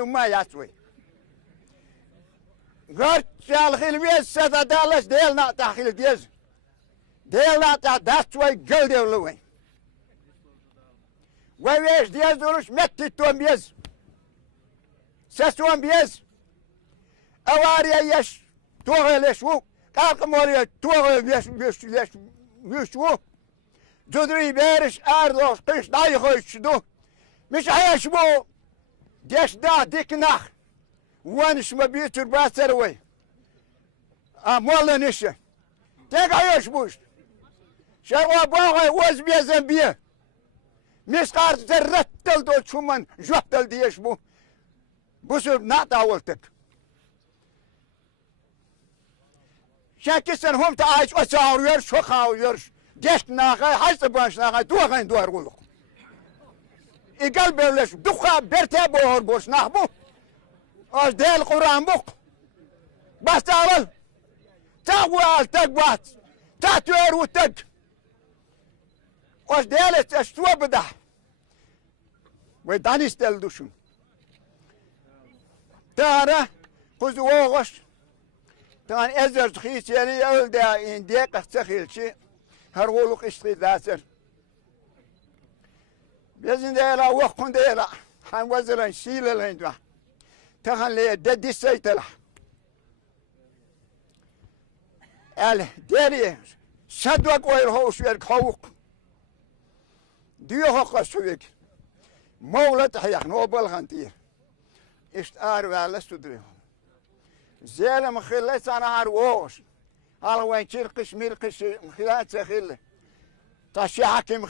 ما يسوي قرت الخيل بيز سدا دالش ديلنا تاخيل ديز ديلنا تا دستوي قل ديولوين ويش ديز دولش متي توم بيز سسوم بيز اواريا يش توغلش وو قالك موريا توغل يش وو جدري بيرش اردوش قيش دايخوش دو مش عايش بو ديش دا ديك نخ وانش ما بيتر باتر وي مولا نشا تيك عايش بوش شروا باغي وز بيزن بيه مسقار زرتل دو شومن جوتل ديش بو بوسر ناتا ولتك شاكسن هم تعايش وساور يرش وخاو يرش ديش ناخي حيث بانش ناخي دوغين دوار غلق إقل بيولش دخا برتي بوهر بوش ناخبو اش ديل قرآن بوك بس تعال تاوال تك بات تاتوير وتك اش ديلت اشتوى بده ويداني ستيل دوشون تارا خذ وغش تان ازر تخيس يعني اول دا ان ديك استخيل شي هرولوك اشتغي داسر بيزن ديلا وقن ديلا حان وزرن شيل الهندوا تخن لي ددي سيتلا ال ديري شدوك ويرهوش ويركوك ديو قصويك مولت حيخ نوبل خنتيه اشتار ولا سدري زين مخلص انا عروش على وين شرقش ميرقش مخلات سخيل تاشي حكيم